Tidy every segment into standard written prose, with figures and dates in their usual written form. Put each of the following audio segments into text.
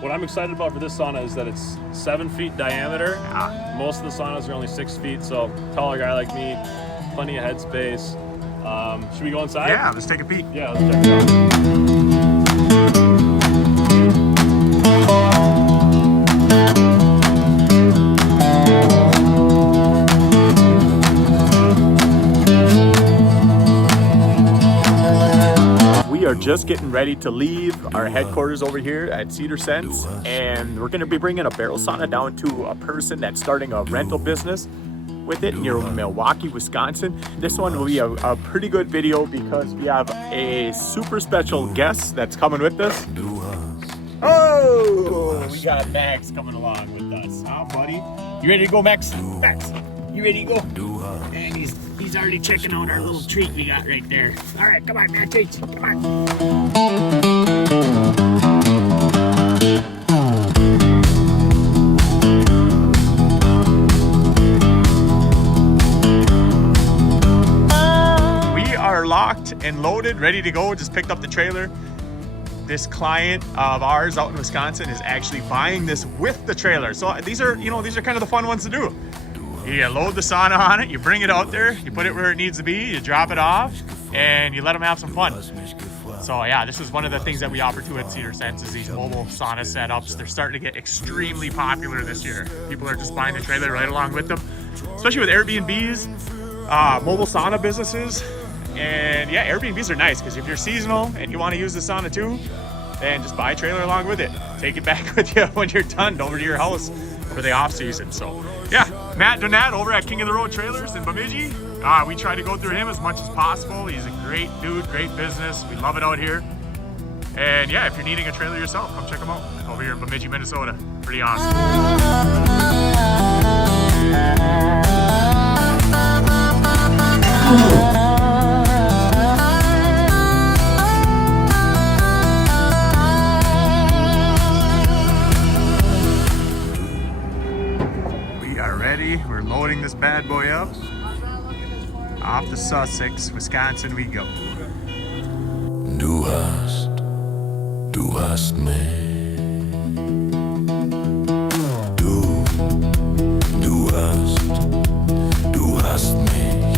what I'm excited about for this sauna is that it's 7 feet diameter. Yeah. Most of the saunas are only 6 feet, so taller guy like me, plenty of headspace. Should we go inside? Yeah, let's take a peek. Yeah, let's check it out. We are just getting ready to leave our headquarters over here at Cedar Sense, and we're going to be bringing a barrel sauna down to a person that's starting a rental business with it near Milwaukee, Wisconsin. This one will be a pretty good video because we have a super special guest that's coming with us. Oh, we got Max coming along with us, huh, buddy? You ready to go, Max? Max, you ready to go? And he's already checking out our little treat we got right there. All right, come on, Max, come on. Locked and loaded, ready to go. Just picked up the trailer. This client of ours out in Wisconsin is actually buying this with the trailer. So these are kind of the fun ones to do. You load the sauna on it, you bring it out there, you put it where it needs to be, you drop it off, and you let them have some fun. So yeah, this is one of the things that we offer to at Cedar Sense is these mobile sauna setups. They're starting to get extremely popular this year. People are just buying the trailer right along with them, especially with Airbnbs, mobile sauna businesses. And yeah, Airbnbs are nice because if you're seasonal and you want to use the sauna too, then just buy a trailer along with it. Take it back with you when you're done over to your house for the off season. So yeah, Matt Donat over at King of the Road Trailers in Bemidji. We try to go through him as much as possible. He's a great dude, great business. We love it out here. And yeah, if you're needing a trailer yourself, come check him out over here in Bemidji, Minnesota. Pretty awesome. We're loading this bad boy up. Off to Sussex, Wisconsin we go. Du hast mich. Du hast mich.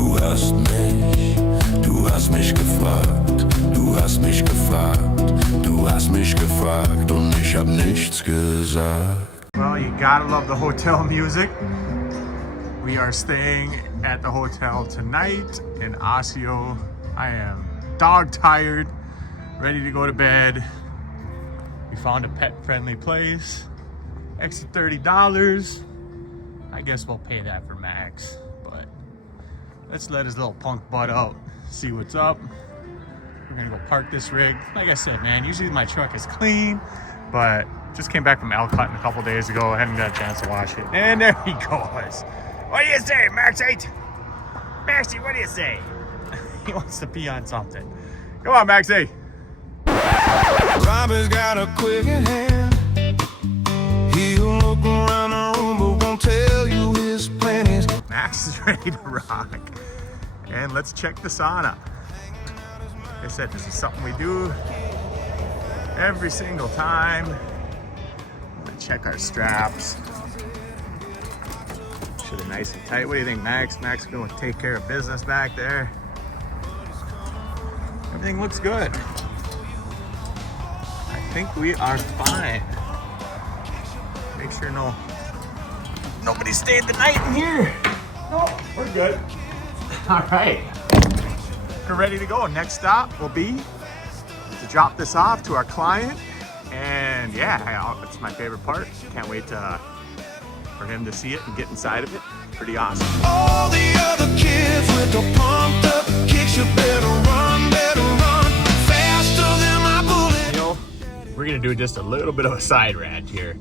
Du hast mich. Du hast mich gefragt. Du hast mich gefragt. Du hast mich gefragt und ich hab nichts gesagt. Well, you gotta love the hotel music. We are staying at the hotel tonight in Osseo. I am dog tired, ready to go to bed. We found a pet-friendly place. Extra $30. I guess we'll pay that for Max, but let's let his little punk butt out, see what's up. We're gonna go park this rig. Like I said, man, usually my truck is clean, but just came back from elk hunting a couple days ago. I hadn't got a chance to wash it. And there he goes. What do you say, Maxie? Maxie, what do you say? He wants to pee on something. Come on, Maxie. Robbie's got a quick hand. He'll look around the room but won't tell you his plans. Max is ready to rock. And let's check the sauna. Like I said, this is something we do every single time. Check our straps. Should have nice and tight. What do you think, Max? Max going to take care of business back there. Everything looks good. I think we are fine. Make sure nobody stayed the night in here. No, we're good. All right, we're ready to go. Next stop will be to drop this off to our client. And yeah, it's my favorite part. Can't wait for him to see it and get inside of it. Pretty awesome. All the other kids with the pumped up kicks, you better run faster than my bullet. You know, we're gonna do just a little bit of a side rant here.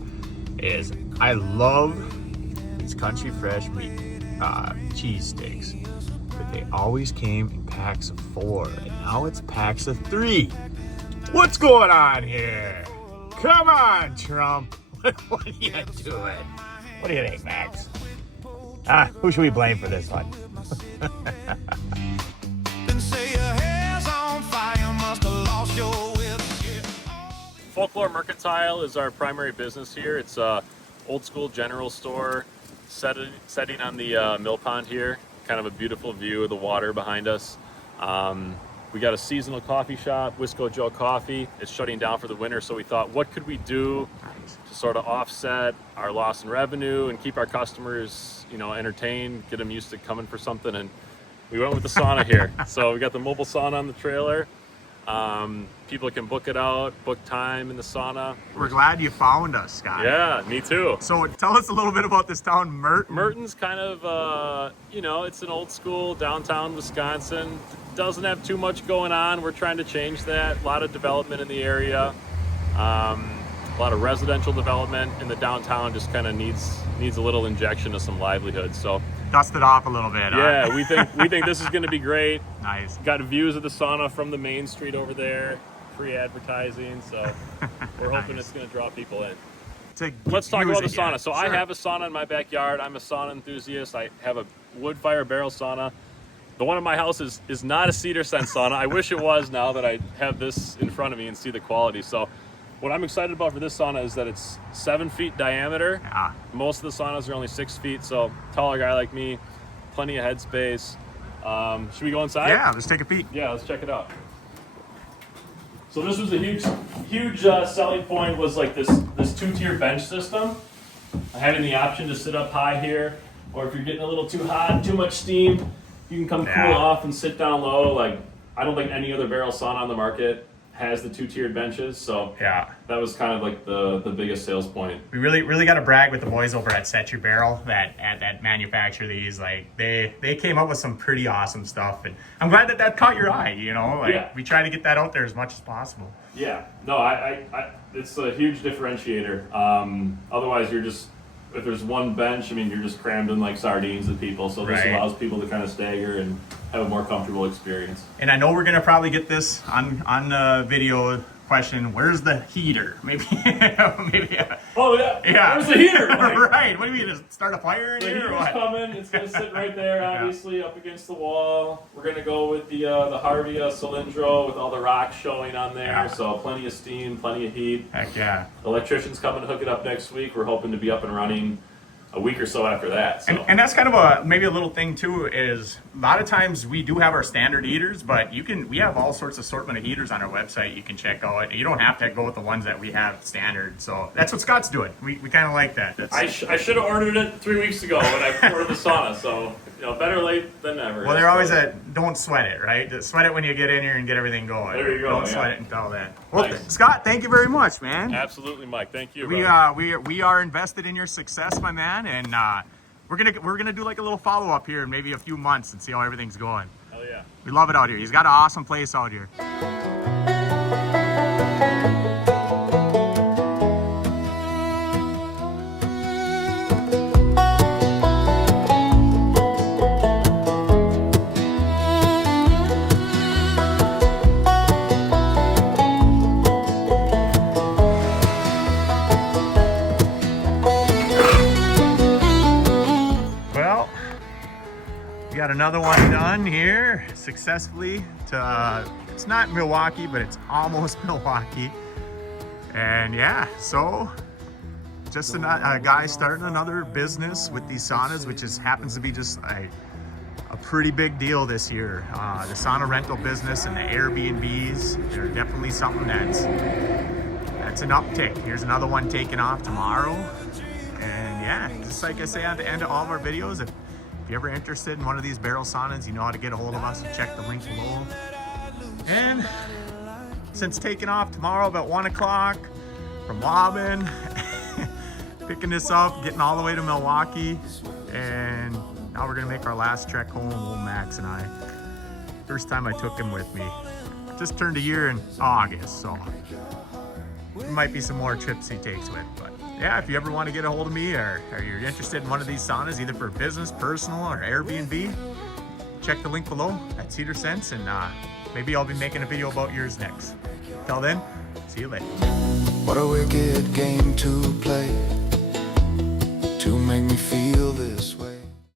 Is I love these country fresh meat cheese sticks, but they always came in packs of 4, and now it's packs of 3. What's going on here? Come on, Trump. What are you doing? What do you think, Max? Who should we blame for this one? Folklore Mercantile is our primary business here. It's a old school general store setting on the mill pond here. Kind of a beautiful view of the water behind us. We got a seasonal coffee shop, Wiscoe Joe Coffee. It's shutting down for the winter, so we thought, what could we do to sort of offset our loss in revenue and keep our customers, you know, entertained, get them used to coming for something, and we went with the sauna here. So we got the mobile sauna on the trailer. People can book it out, book time in the sauna. We're glad you found us, Scott. Yeah, me too. So tell us a little bit about this town, Merton. Merton's kind of, you know, it's an old school downtown Wisconsin. Doesn't have too much going on. We're trying to change that. A lot of development in the area. A lot of residential development in the downtown. Just kind of needs a little injection of some livelihood. So dust it off a little bit. Yeah, huh? we think this is going to be great. Nice. Got views of the sauna from the main street over there. Free advertising. So we're hoping it's going to draw people in. Let's talk about the sauna. So I have a sauna in my backyard. I'm a sauna enthusiast. I have a wood fire barrel sauna. The one in my house is not a Cedar Sense sauna. I wish it was, now that I have this in front of me and see the quality. So what I'm excited about for this sauna is that it's 7 feet diameter. Yeah. Most of the saunas are only 6 feet, so taller guy like me, plenty of headspace. Should we go inside? Yeah, let's take a peek. Yeah, let's check it out. So this was a huge selling point, was like this 2-tier bench system. Having the option to sit up high here, or if you're getting a little too hot, too much steam, you can come cool off and sit down low. Like, I don't think any other barrel sauna on the market has the 2-tiered benches, so yeah, that was kind of like the biggest sales point. We really got to brag with the boys over at Set Your Barrel that manufacture these. Like, they came up with some pretty awesome stuff, and I'm glad that caught your eye. You know, like, we try to get that out there as much as possible. Yeah, no, I it's a huge differentiator. Otherwise, you're just, if there's one bench, I mean, you're just crammed in like sardines with people. So this allows people to kind of stagger and have a more comfortable experience. And I know we're gonna probably get this on video question. Where's the heater? Maybe. Oh yeah. Where's the heater? Like, right. What do you mean? Just start a fire in the here? heater's Or what? coming. It's gonna sit right there, obviously, up against the wall. We're gonna go with the Harvey Cylindro with all the rocks showing on there. Yeah. So plenty of steam, plenty of heat. Heck yeah. The electrician's coming to hook it up next week. We're hoping to be up and running a week or so after that. So. And that's kind of maybe a little thing too, is a lot of times we do have our standard heaters, but we have all sorts of assortment of heaters on our website you can check out. You don't have to go with the ones that we have standard. So that's what Scott's doing. We kind of like that. I should have ordered it 3 weeks ago when I ordered the sauna. So, you know, better late than never. Well, they're always don't sweat it, right? Just sweat it when you get in here and get everything going. There you go. Don't sweat it until then. Well, Scott, thank you very much, man. Absolutely, Mike. Thank you. We are invested in your success, my man, and we're gonna do like a little follow up here in maybe a few months and see how everything's going. Hell yeah. We love it out here. He's got an awesome place out here. Got another one done here successfully. It's not Milwaukee, but it's almost Milwaukee. And yeah, so just a guy starting another business with these saunas, which happens to be just a pretty big deal this year. The sauna rental business and the Airbnbs, they're definitely something that's an uptick. Here's another one taking off tomorrow. And yeah, just like I say at the end of all of our videos, if you're ever interested in one of these barrel saunas, you know how to get a hold of us. Check the link below. And since taking off tomorrow about 1 o'clock from Waubun, picking this up, getting all the way to Milwaukee, and now we're gonna make our last trek home, little Max and I. First time I took him with me. Just turned a year in August, so there might be some more trips he takes with, but yeah, if you ever want to get a hold of me or you're interested in one of these saunas, either for business, personal, or Airbnb, check the link below at Cedar Sense, and maybe I'll be making a video about yours next. Till then, see you later. What a wicked game to play to make me feel this way.